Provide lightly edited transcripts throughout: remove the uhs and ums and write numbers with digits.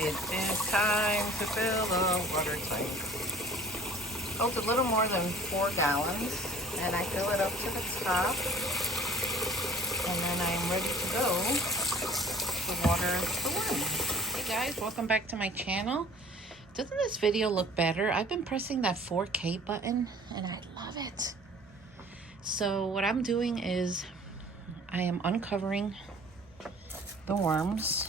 It is time to fill the water tank. Holds a little more than 4 gallons, and I fill it up to the top, and then I'm ready to go to water the worms. Hey guys, welcome back to my channel. Doesn't this video look better? I've been pressing that 4K button, and I love it. So what I'm doing is I am uncovering the worms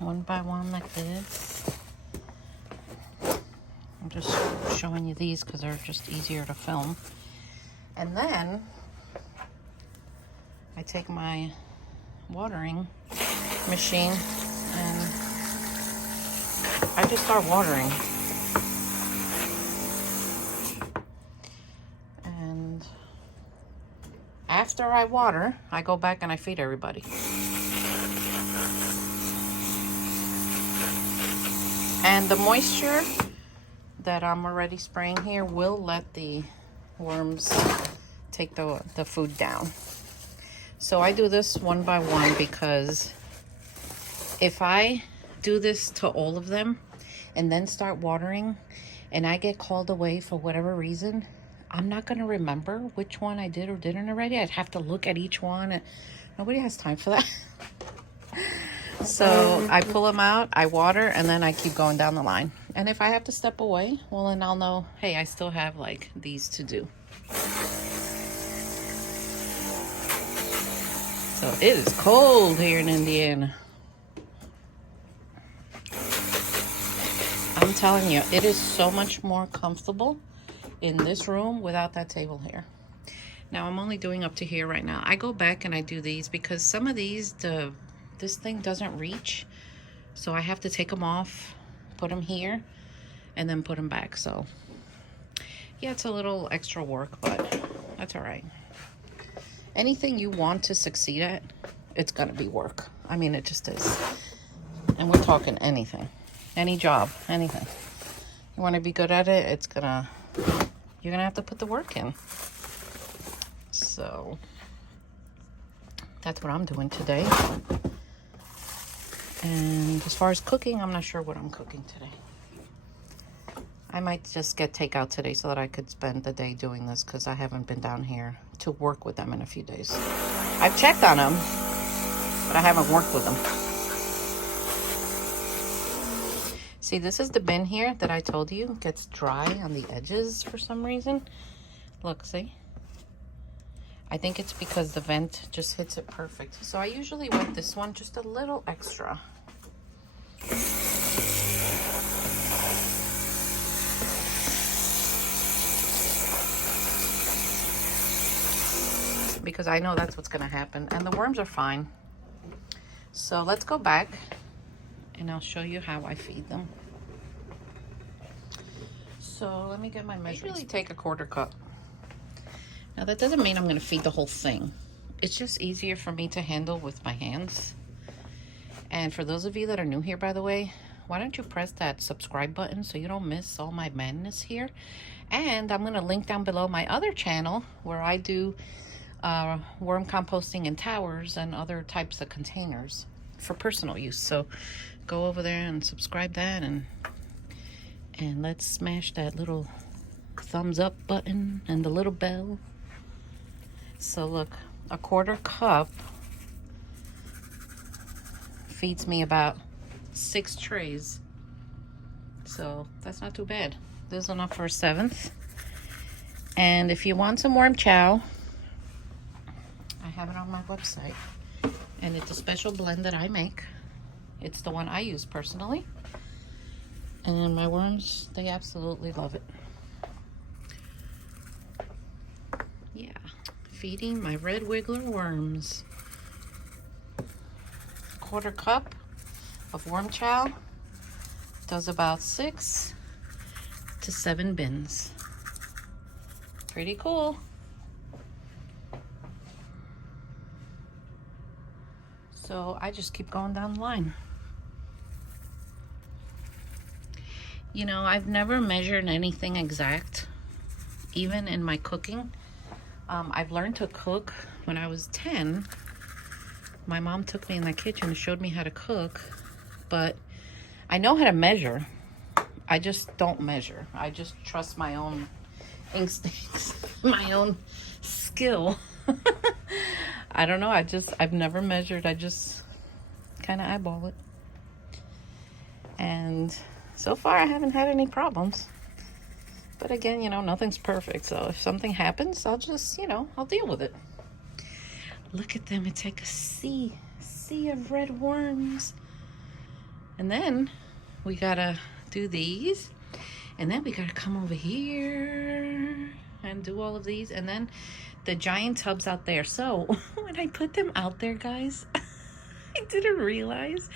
one by one like this. I'm just showing you these because they're just easier to film. And then I take my watering machine and I just start watering. And after I water, I go back and I feed everybody. And the moisture that I'm already spraying here will let the worms take the food down. So I do this one by one because if I do this to all of them and then start watering and I get called away for whatever reason, I'm not going to remember which one I did or didn't already. I'd have to look at each one, and nobody has time for that. So I pull them out, I water, and then I keep going down the line. And if I have to step away, well, then I'll know, hey, I still have like these to do. So it is cold here in Indiana. I'm telling you, it is so much more comfortable in this room without that table here. Now I'm only doing up to here right now. I go back and I do these because some of these, this thing doesn't reach. So I have to take them off, put them here, and then put them back. So yeah, it's a little extra work, but that's all right. Anything you want to succeed at, it's gonna be work. I mean, it just is. And we're talking anything, any job, anything. You want to be good at it, you're gonna have to put the work in. So that's what I'm doing today. And as far as cooking, I'm not sure what I'm cooking today. I might just get takeout today so that I could spend the day doing this because I haven't been down here to work with them in a few days. I've checked on them, but I haven't worked with them. See, this is the bin here that I told you gets dry on the edges for some reason. Look, see? I think it's because the vent just hits it perfect. So I usually wet this one just a little extra. Because I know that's what's gonna happen. And the worms are fine. So let's go back and I'll show you how I feed them. So let me get my measurements. I usually take a 1/4 cup. Now that doesn't mean I'm gonna feed the whole thing. It's just easier for me to handle with my hands. And for those of you that are new here, by the way, why don't you press that subscribe button so you don't miss all my madness here. And I'm gonna link down below my other channel where I do worm composting in towers and other types of containers for personal use. So go over there and subscribe that, and let's smash that little thumbs up button and the little bell. So look, a 1/4 cup feeds me about 6 trays. So that's not too bad. This is enough for a 7th. And if you want some worm chow, I have it on my website. And it's a special blend that I make. It's the one I use personally. And my worms, they absolutely love it. Yeah, feeding my red wiggler worms. 1/4 cup of worm chow does about 6 to 7 bins. Pretty cool. So I just keep going down the line. You know, I've never measured anything exact, even in my cooking. I've learned to cook when I was 10. My mom took me in the kitchen and showed me how to cook, but I know how to measure. I just don't measure. I just trust my own instincts, my own skill. I don't know. I've never measured. I just kind of eyeball it. And so far I haven't had any problems. But again, you know, nothing's perfect. So if something happens, I'll just, you know, I'll deal with it. Look at them. It's like a sea of red worms. And then we gotta do these. And then we gotta come over here and do all of these. And then the giant tubs out there. So when I put them out there, guys, I didn't realize,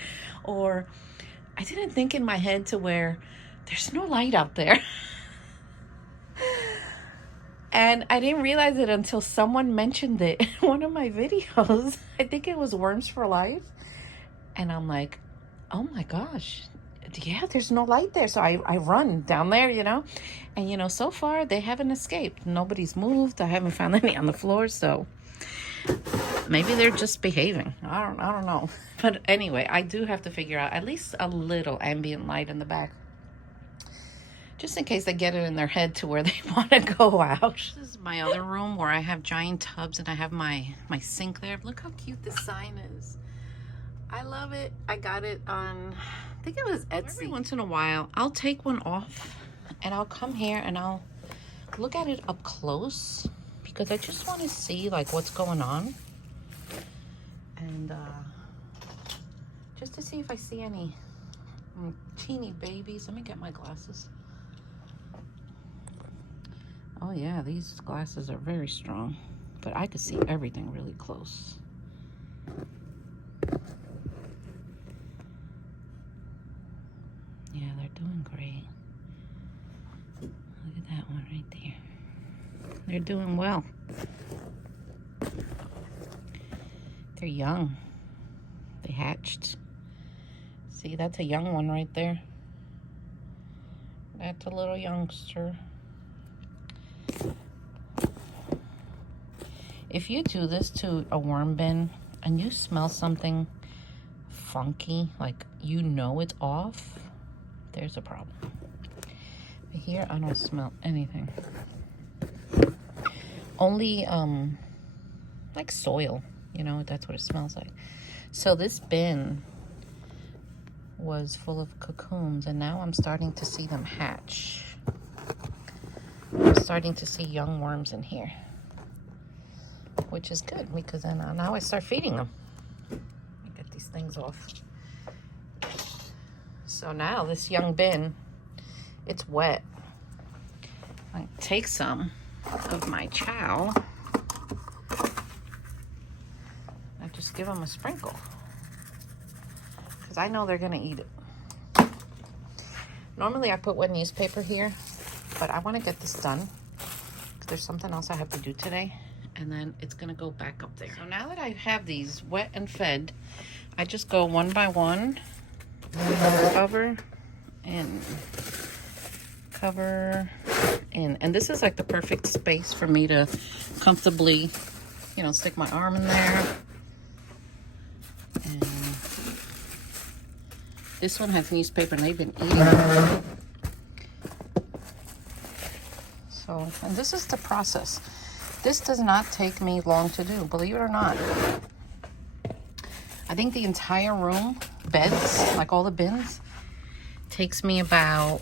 or I didn't think in my head to where there's no light out there. And I didn't realize it until someone mentioned it in one of my videos. I think it was Worms for Life. And I'm like, oh my gosh, yeah, there's no light there. So I run down there, you know. And, you know, so far they haven't escaped. Nobody's moved. I haven't found any on the floor. So maybe they're just behaving. I don't know. But anyway, I do have to figure out at least a little ambient light in the back. Just in case they get it in their head to where they want to go out. This is my other room where I have giant tubs and I have my sink there. Look how cute this sign is. I love it. I got it on, I think it was Etsy. Every once in a while, I'll take one off and I'll come here and I'll look at it up close because I just want to see like what's going on. And just to see if I see any teeny babies. Let me get my glasses. Oh yeah, these glasses are very strong, but I could see everything really close. Yeah, they're doing great. Look at that one right there. They're doing well. They're young. They hatched. See, that's a young one right there. That's a little youngster. If you do this to a worm bin and you smell something funky, like you know it's off, there's a problem. But here I don't smell anything. Only like soil, you know, that's what it smells like. So this bin was full of cocoons and now I'm starting to see them hatch. I'm starting to see young worms in here, which is good because then now I start feeding them. Let me get these things off. So now this young bin, it's wet. I take some of my chow. I just give them a sprinkle because I know they're gonna eat it. Normally I put wet newspaper here, but I want to get this done because there's something else I have to do today. And then it's gonna go back up there. So now that I have these wet and fed, I just go one by one, cover in, cover in. And this is like the perfect space for me to comfortably, you know, stick my arm in there. And this one has newspaper and they've been eating it. So, and this is the process. This does not take me long to do, believe it or not. I think the entire room, beds, like all the bins, takes me about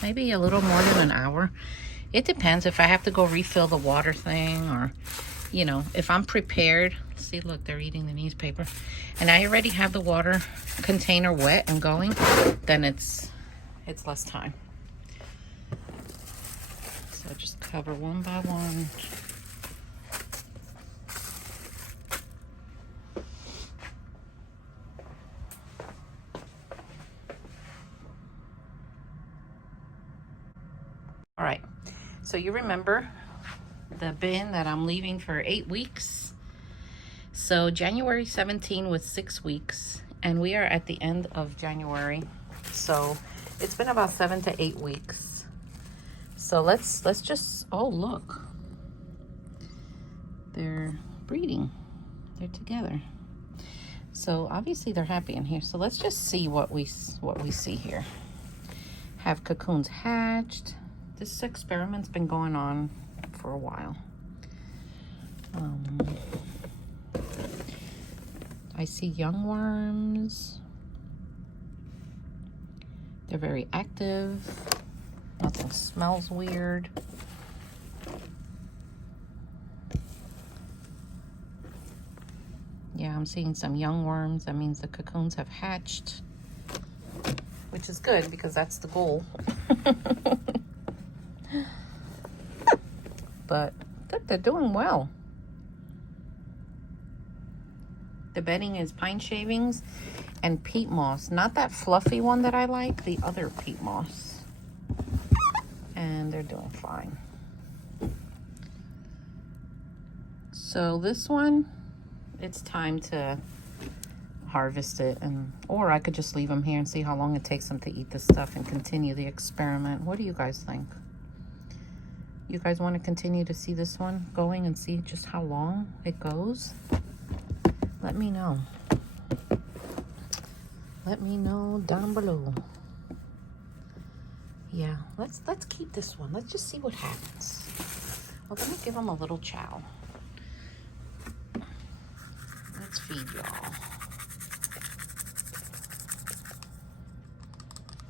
maybe a little more than an hour. It depends if I have to go refill the water thing or, you know, if I'm prepared. See, look, they're eating the newspaper. And I already have the water container wet and going, then it's less time. So just cover one by one. All right, so you remember the bin that I'm leaving for 8 weeks. So January 17 was 6 weeks, and we are at the end of January. So it's been about 7 to 8 weeks. So let's just, oh look, they're breeding, they're together. So obviously they're happy in here. So let's just see what we see here. Have cocoons hatched. This experiment's been going on for a while. I see young worms. They're very active. Nothing smells weird. Yeah, I'm seeing some young worms. That means the cocoons have hatched, which is good because that's the goal. But they're doing well. The bedding is pine shavings and peat moss. Not that fluffy one that I like, the other peat moss. And they're doing fine. So this one, it's time to harvest it, or I could just leave them here and see how long it takes them to eat this stuff and continue the experiment. What do you guys think? You guys want to continue to see this one going and see just how long it goes? Let me know. Let me know down below. Yeah, let's keep this one. Let's just see what happens. Well, let me give them a little chow. Let's feed y'all.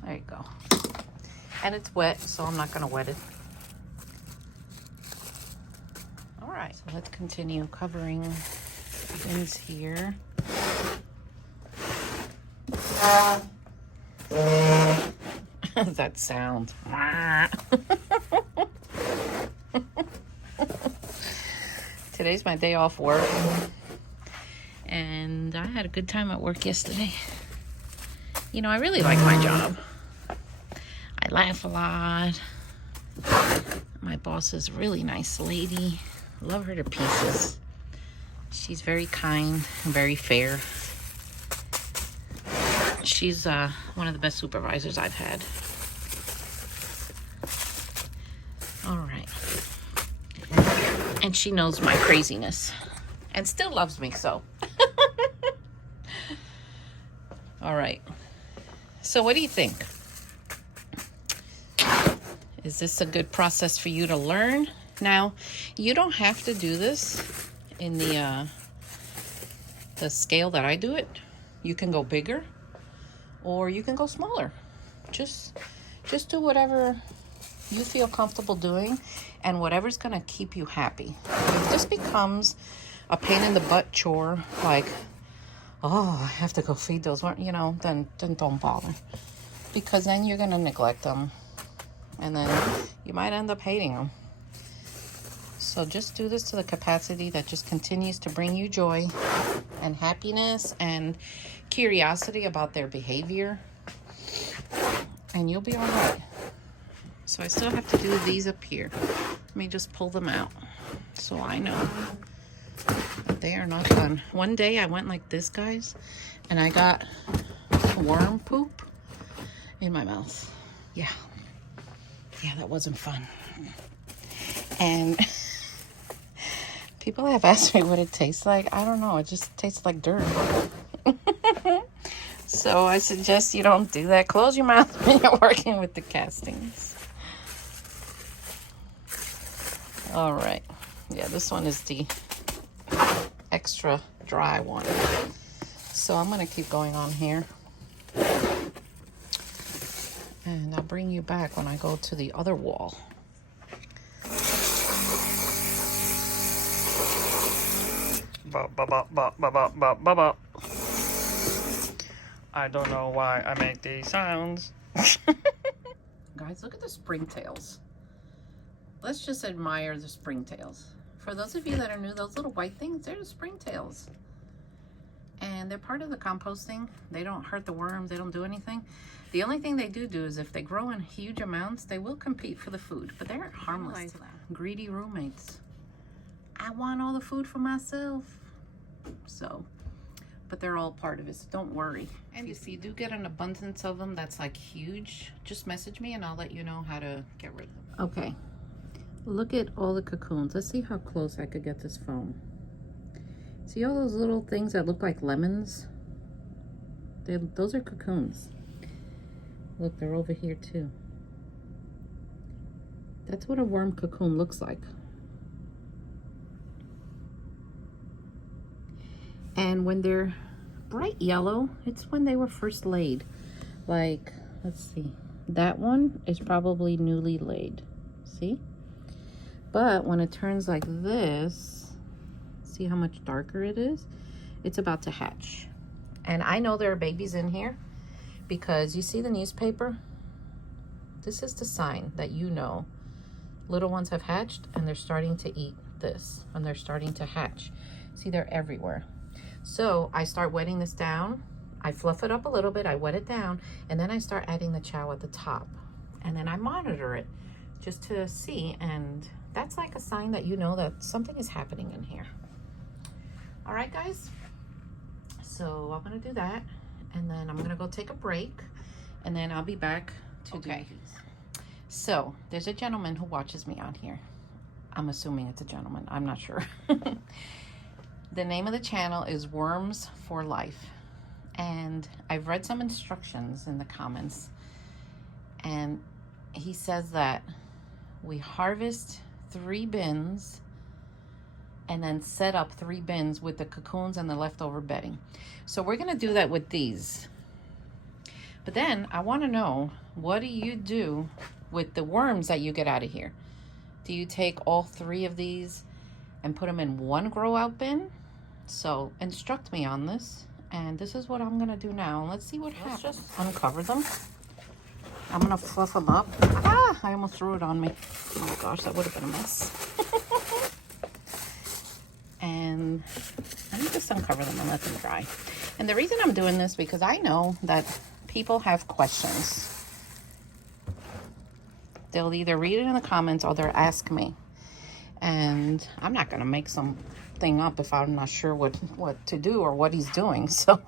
There you go. And it's wet, so I'm not gonna wet it. All right, so let's continue covering things here. That sound. Today's my day off work. And I had a good time at work yesterday. You know, I really like my job. I laugh a lot. My boss is a really nice lady. Love her to pieces. She's very kind and very fair. She's one of the best supervisors I've had. All right. And she knows my craziness and still loves me, so. All right. So what do you think? Is this a good process for you to learn? Now, you don't have to do this in the scale that I do it. You can go bigger or you can go smaller. Just do whatever you feel comfortable doing and whatever's gonna keep you happy. If this becomes a pain in the butt chore, like, oh, I have to go feed those, you know, then don't bother. Because then you're gonna neglect them and then you might end up hating them. So just do this to the capacity that just continues to bring you joy and happiness and curiosity about their behavior, and you'll be all right. So I still have to do these up here. Let me just pull them out so I know that they are not done. One day I went like this, guys, and I got worm poop in my mouth. Yeah, that wasn't fun. And people have asked me what it tastes like. I don't know. It just tastes like dirt. So I suggest you don't do that. Close your mouth when you're working with the castings. All right. Yeah, this one is the extra dry one. So I'm going to keep going on here. And I'll bring you back when I go to the other wall. I don't know why I make these sounds. Guys, look at the springtails. Let's just admire the springtails. For those of you that are new, those little white things, they're the springtails. And they're part of the composting. They don't hurt the worms. They don't do anything. The only thing they do is if they grow in huge amounts, they will compete for the food. But they're harmless to them. Greedy roommates. I want all the food for myself. So, but they're all part of it, so don't worry. And if you do get an abundance of them that's like huge, just message me and I'll let you know how to get rid of them. Okay, look at all the cocoons. Let's see how close I could get this phone. See all those little things that look like lemons? Those are cocoons. Look, they're over here too. That's what a worm cocoon looks like. And when they're bright yellow, it's when they were first laid. Like, let's see. That one is probably newly laid. See? But when it turns like this, see how much darker it is? It's about to hatch. And I know there are babies in here because you see the newspaper? This is the sign that you know little ones have hatched and they're starting to eat this and they're starting to hatch. See, they're everywhere. So I start wetting this down. I fluff it up a little bit, I wet it down, and then I start adding the chow at the top. And then I monitor it just to see, and that's like a sign that you know that something is happening in here. All right, guys. So I'm gonna do that, and then I'm gonna go take a break, and then I'll be back to do these. So there's a gentleman who watches me on here. I'm assuming it's a gentleman, I'm not sure. The name of the channel is Worms for Life. And I've read some instructions in the comments. And he says that we harvest 3 bins and then set up 3 bins with the cocoons and the leftover bedding. So we're gonna do that with these. But then I wanna know, what do you do with the worms that you get out of here? Do you take all 3 of these and put them in one grow out bin? So instruct me on this. And this is what I'm gonna do now. Let's see what happens. Let's just uncover them. I'm gonna fluff them up. Ah, I almost threw it on me. Oh my gosh, that would have been a mess. And let me just uncover them and let them dry. And the reason I'm doing this, because I know that people have questions. They'll either read it in the comments or they'll ask me. And I'm not gonna make something up if I'm not sure what to do or what he's doing. So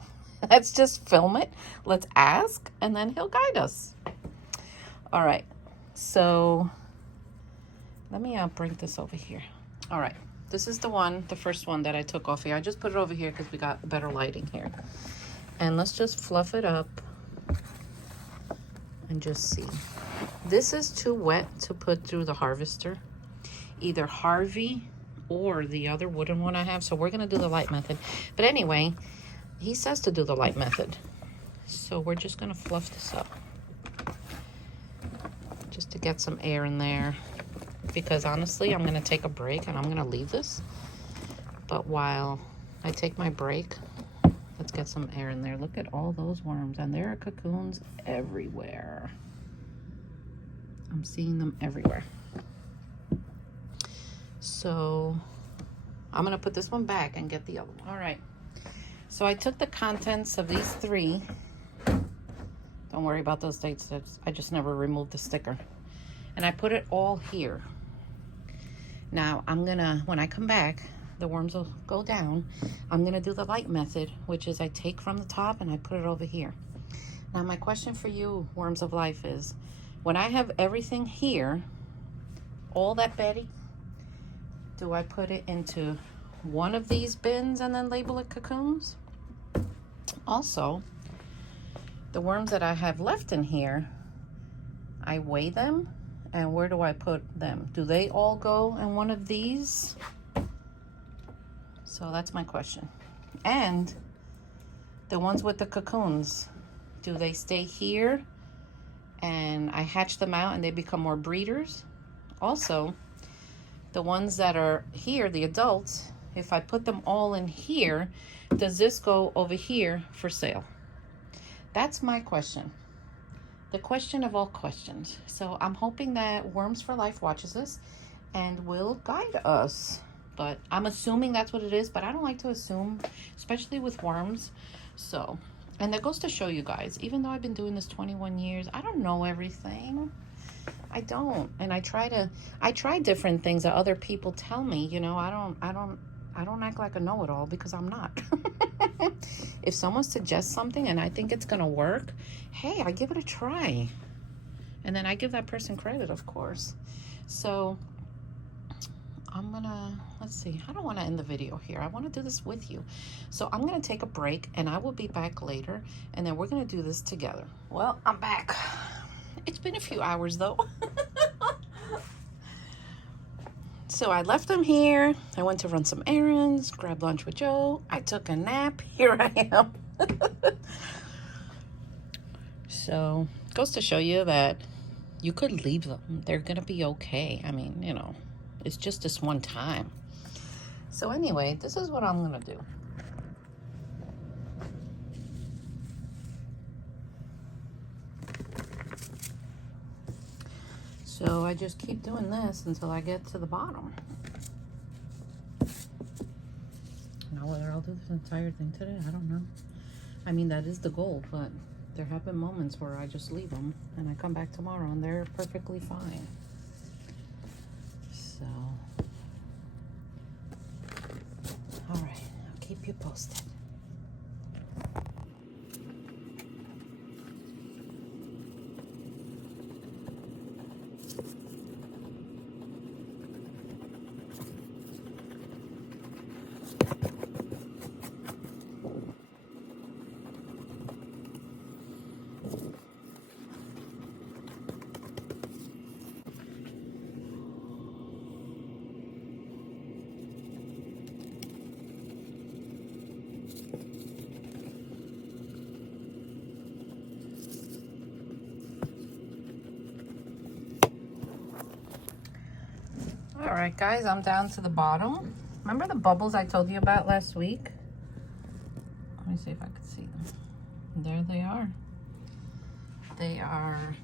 let's just film it. Let's ask, and then he'll guide us. All right. So let me bring this over here. All right. This is the first one that I took off here. I just put it over here because we got better lighting here. And let's just fluff it up and just see. This is too wet to put through the harvester. Either Harvey or the other wooden one I have. So we're going to do the light method. But anyway, he says to do the light method. So we're just going to fluff this up. Just to get some air in there. Because honestly, I'm going to take a break and I'm going to leave this. But while I take my break, let's get some air in there. Look at all those worms. And there are cocoons everywhere. I'm seeing them everywhere. So I'm gonna put this one back and get the other one. All right, so I took the contents of these 3. Don't worry about those dates. I just never removed the sticker. And I put it all here. Now I'm gonna, when I come back, the worms will go down. I'm gonna do the light method, which is I take from the top and I put it over here. Now my question for you, Worms of Life, is when I have everything here, all that bedding, do I put it into one of these bins and then label it cocoons? Also, the worms that I have left in here, I weigh them, and where do I put them? Do they all go in one of these? So that's my question. And the ones with the cocoons, do they stay here and I hatch them out and they become more breeders? Also, the ones that are here, the adults, if I put them all in here, does this go over here for sale? That's my question. The question of all questions. So I'm hoping that Worms for Life watches this and will guide us. But I'm assuming that's what it is, but I don't like to assume, especially with worms. So, and that goes to show you guys, even though I've been doing this 21 years, I don't know everything. I don't. And I try different things that other people tell me, you know. I don't act like a know-it-all, because I'm not. If someone suggests something and I think it's gonna work, hey, I give it a try. And then I give that person credit, of course. So I'm gonna, let's see, I don't want to end the video here. I want to do this with you. So I'm gonna take a break and I will be back later, and then we're gonna do this together. Well, I'm back. It's been a few hours though. So I left them here. I went to run some errands, grabbed lunch with Joe. I took a nap. Here I am. So goes to show you that you could leave them. They're gonna be okay. I mean, you know, it's just this one time. So anyway, this is what I'm gonna do. So I just keep doing this until I get to the bottom. Now whether I'll do this entire thing today, I don't know. I mean, that is the goal, but there have been moments where I just leave them and I come back tomorrow and they're perfectly fine. So, all right, I'll keep you posted. All right, guys, I'm down to the bottom. Remember the bubbles I told you about last week? Let me see if I can see them. There they are. They are,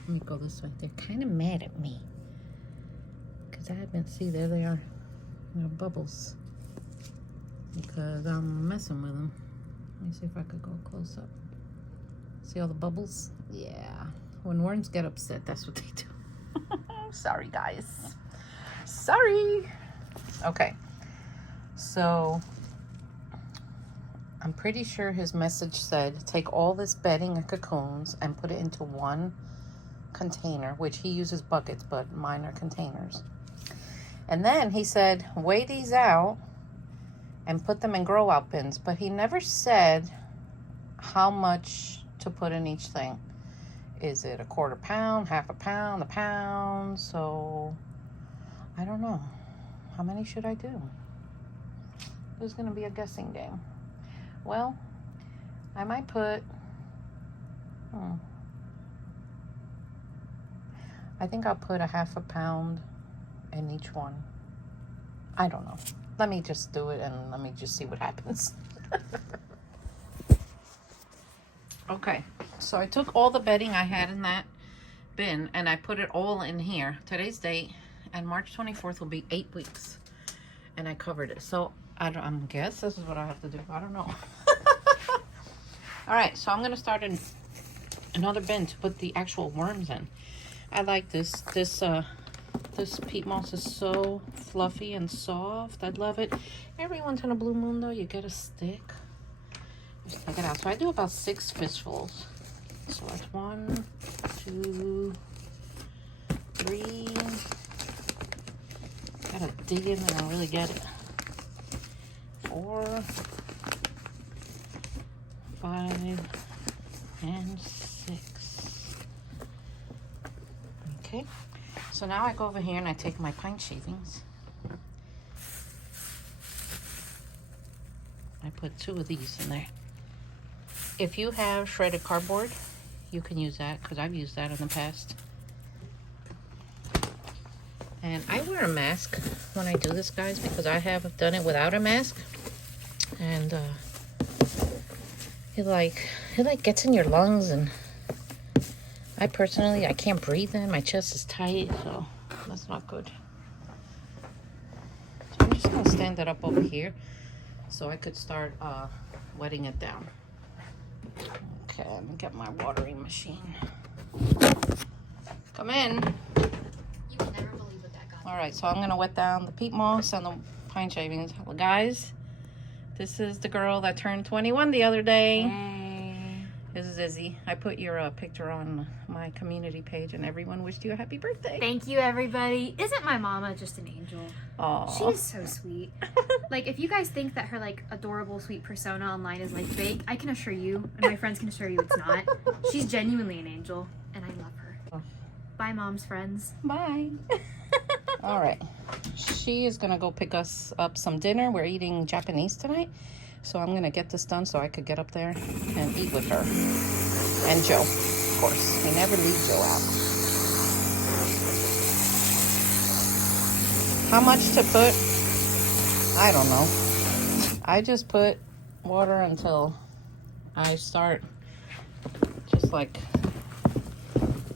let me go this way. They're kind of mad at me because I haven't, see, there they are. They're bubbles because I'm messing with them. Let me see if I could go close up. See all the bubbles? Yeah. When worms get upset, that's what they do. Sorry, guys. Sorry. Okay. So I'm pretty sure his message said, take all this bedding and cocoons and put it into one container, which he uses buckets, but mine are containers. And then he said, weigh these out and put them in grow out bins. But he never said how much to put in each thing. Is it a quarter pound, half a pound, a pound? So I don't know. How many should I do? This is going to be a guessing game. Well, I might put, I think I'll put a half a pound in each one. I don't know. Let me just do it and let me just see what happens. Okay, so I took all the bedding I had in that bin and I put it all in here. Today's date, and March 24th will be 8 weeks. And I covered it. So I guess this is what I have to do. I don't know. All right, so I'm going to start in another bin to put the actual worms in. I like this. This peat moss is so fluffy and soft. I love it. Every once in a blue moon, though, you get a stick. Just take it out. So I do about 6 fistfuls. So that's 1, 2, 3. Gotta dig in there and really get it. 4, 5, and 6. Okay. So now I go over here and I take my pine shavings. I put 2 of these in there. If you have shredded cardboard, you can use that because I've used that in the past. And I wear a mask when I do this, guys, because I have done it without a mask. And it like gets in your lungs, and I personally, I can't breathe in. My chest is tight, so that's not good. So I'm just gonna stand it up over here so I could start wetting it down. Okay, let me get my watering machine. Come in. You will never believe what that got. All right, so I'm gonna wet down the peat moss and the pine shavings. Well, guys, this is the girl that turned 21 the other day. Hey. This is Izzy. I put your picture on my community page and everyone wished you a happy birthday. Thank you, everybody. Isn't my mama just an angel? Aww. She is so sweet. Like, if you guys think that her, like, adorable, sweet persona online is, like, fake, I can assure you, and my friends can assure you it's not. She's genuinely an angel, and I love her. Bye, mom's friends. Bye. All right. She is going to go pick us up some dinner. We're eating Japanese tonight. So I'm going to get this done so I could get up there and eat with her. And Joe, of course. We never leave Joe out. How much to put? I don't know. I just put water until I start just like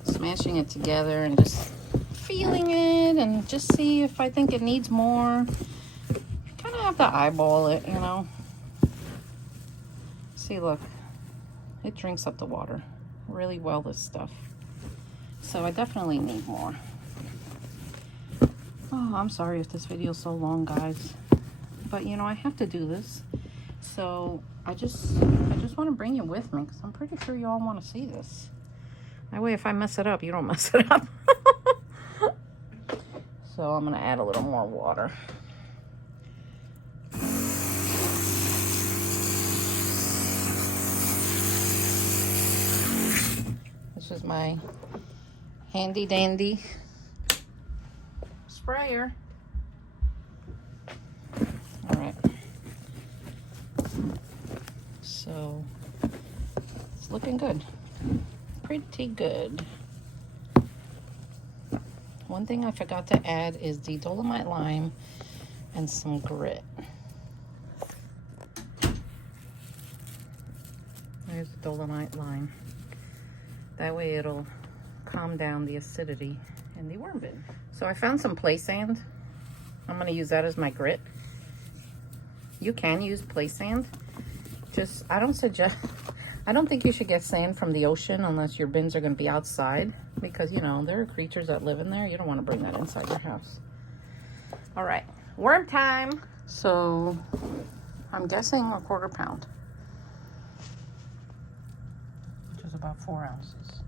smashing it together and just feeling it and just see if I think it needs more. Kind of have to eyeball it, you know. See, look, it drinks up the water really well, this stuff. So I definitely need more. Oh, I'm sorry if this video is so long, guys. But, you know, I have to do this. So I just want to bring you with me because I'm pretty sure you all want to see this. That way, if I mess it up, you don't mess it up. So I'm going to add a little more water. This is my handy dandy sprayer. All right. So it's looking good. Pretty good. One thing I forgot to add is the dolomite lime and some grit. There's the dolomite lime. That way it'll calm down the acidity in the worm bin. So I found some play sand. I'm gonna use that as my grit. You can use play sand. Just, I don't think you should get sand from the ocean unless your bins are gonna be outside because, you know, there are creatures that live in there. You don't wanna bring that inside your house. All right, worm time. So I'm guessing a 1/4 pound. About 4 ounces.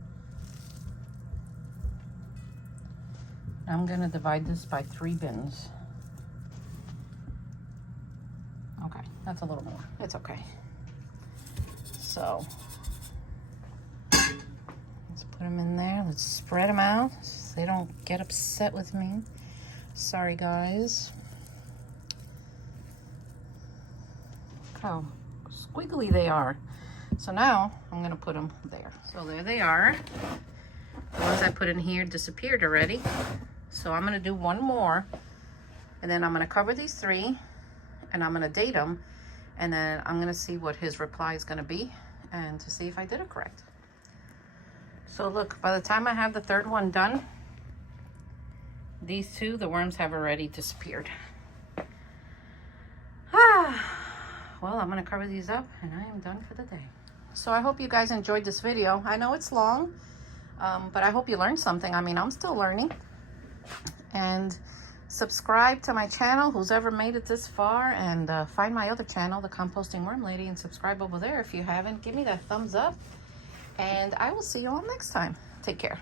I'm going to divide this by 3 bins. Okay, that's a little more. It's okay. So let's put them in there. Let's spread them out so they don't get upset with me. Sorry, guys. Look how squiggly they are. So now I'm going to put them there. So there they are. The ones I put in here disappeared already. So I'm going to do one more. And then I'm going to cover these 3. And I'm going to date them. And then I'm going to see what his reply is going to be. And to see if I did it correct. So look, by the time I have the 3rd one done, these 2, the worms have already disappeared. Well, I'm going to cover these up and I am done for the day. So I hope you guys enjoyed this video. I know it's long, but I hope you learned something. I mean, I'm still learning. And subscribe to my channel, who's ever made it this far, and find my other channel, The Composting Worm Lady, and subscribe over there if you haven't. Give me that thumbs up, and I will see you all next time. Take care.